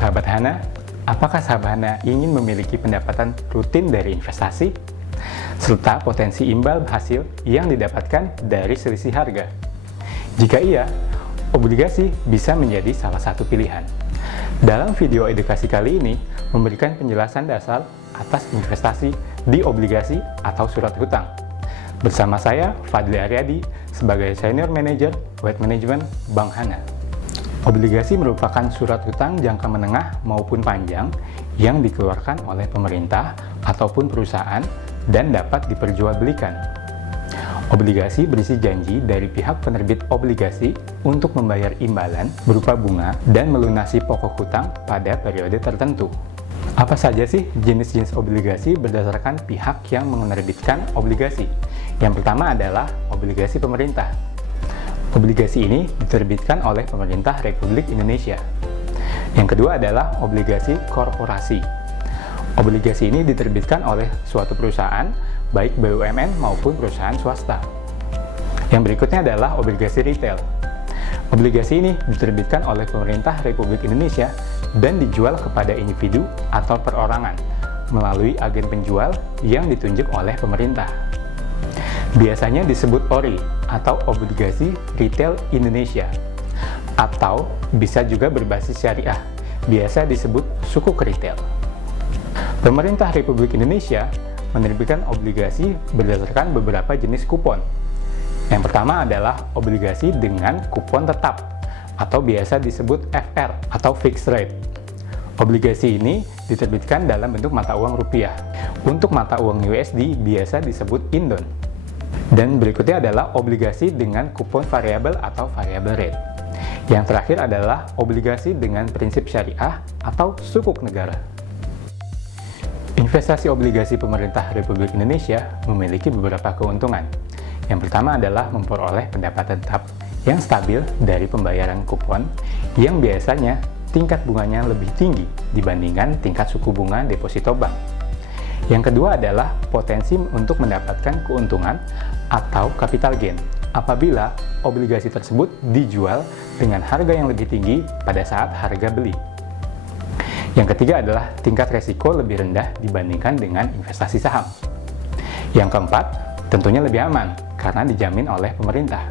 Sahabat Hana, apakah sahabat Hana ingin memiliki pendapatan rutin dari investasi? Serta potensi imbal hasil yang didapatkan dari selisih harga? Jika iya, obligasi bisa menjadi salah satu pilihan. Dalam video edukasi kali ini, memberikan penjelasan dasar atas investasi di obligasi atau surat hutang. Bersama saya, Fadli Aryadi, sebagai Senior Manager Wealth Management Bank Hana. Obligasi merupakan surat hutang jangka menengah maupun panjang yang dikeluarkan oleh pemerintah ataupun perusahaan dan dapat diperjualbelikan. Obligasi berisi janji dari pihak penerbit obligasi untuk membayar imbalan berupa bunga dan melunasi pokok hutang pada periode tertentu. Apa saja sih jenis-jenis obligasi berdasarkan pihak yang menerbitkan obligasi? Yang pertama adalah obligasi pemerintah. Obligasi ini diterbitkan oleh pemerintah Republik Indonesia. Yang kedua adalah obligasi korporasi. Obligasi ini diterbitkan oleh suatu perusahaan, baik BUMN maupun perusahaan swasta. Yang berikutnya adalah obligasi retail. Obligasi ini diterbitkan oleh pemerintah Republik Indonesia dan dijual kepada individu atau perorangan melalui agen penjual yang ditunjuk oleh pemerintah. Biasanya disebut ORI atau Obligasi Retail Indonesia, atau bisa juga berbasis syariah, biasa disebut sukuk retail. Pemerintah Republik Indonesia menerbitkan obligasi berdasarkan beberapa jenis kupon. Yang pertama adalah obligasi dengan kupon tetap, atau biasa disebut FR atau fixed rate. Obligasi ini diterbitkan dalam bentuk mata uang rupiah. Untuk mata uang USD biasa disebut Indon. Dan berikutnya adalah obligasi dengan kupon variabel atau variable rate. Yang terakhir adalah obligasi dengan prinsip syariah atau sukuk negara. Investasi obligasi pemerintah Republik Indonesia memiliki beberapa keuntungan. Yang pertama adalah memperoleh pendapatan tetap yang stabil dari pembayaran kupon yang biasanya tingkat bunganya lebih tinggi dibandingkan tingkat suku bunga deposito bank. Yang kedua adalah potensi untuk mendapatkan keuntungan atau capital gain apabila obligasi tersebut dijual dengan harga yang lebih tinggi pada saat harga beli. Yang ketiga adalah tingkat resiko lebih rendah dibandingkan dengan investasi saham. Yang keempat, tentunya lebih aman karena dijamin oleh pemerintah.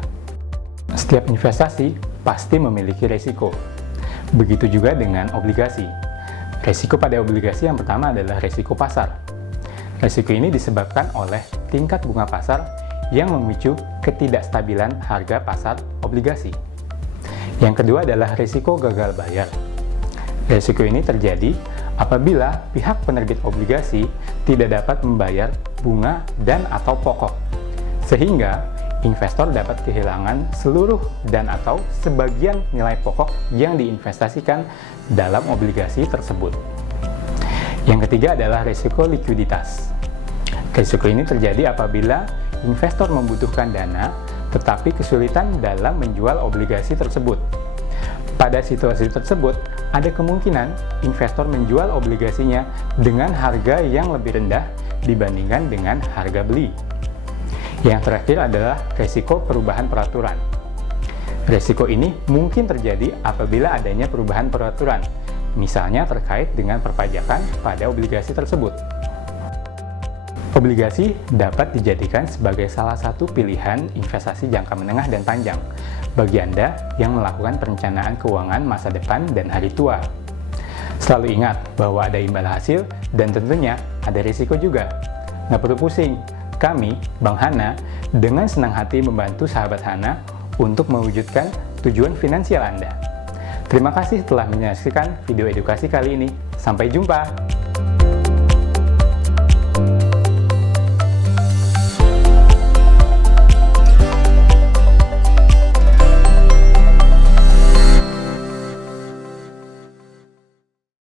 Setiap investasi pasti memiliki resiko. Begitu juga dengan obligasi. Resiko pada obligasi yang pertama adalah resiko pasar. Resiko ini disebabkan oleh tingkat bunga pasar yang memicu ketidakstabilan harga pasar obligasi. Yang kedua adalah risiko gagal bayar. Risiko ini terjadi apabila pihak penerbit obligasi tidak dapat membayar bunga dan atau pokok, sehingga investor dapat kehilangan seluruh dan atau sebagian nilai pokok yang diinvestasikan dalam obligasi tersebut. Yang ketiga adalah risiko likuiditas. Risiko ini terjadi apabila investor membutuhkan dana, tetapi kesulitan dalam menjual obligasi tersebut. Pada situasi tersebut, ada kemungkinan investor menjual obligasinya dengan harga yang lebih rendah dibandingkan dengan harga beli. Yang terakhir adalah risiko perubahan peraturan. Risiko ini mungkin terjadi apabila adanya perubahan peraturan, misalnya terkait dengan perpajakan pada obligasi tersebut. Obligasi dapat dijadikan sebagai salah satu pilihan investasi jangka menengah dan panjang bagi Anda yang melakukan perencanaan keuangan masa depan dan hari tua. Selalu ingat bahwa ada imbal hasil dan tentunya ada risiko juga. Nggak perlu pusing, kami, Bank Hana, dengan senang hati membantu sahabat Hana untuk mewujudkan tujuan finansial Anda. Terima kasih telah menyaksikan video edukasi kali ini. Sampai jumpa!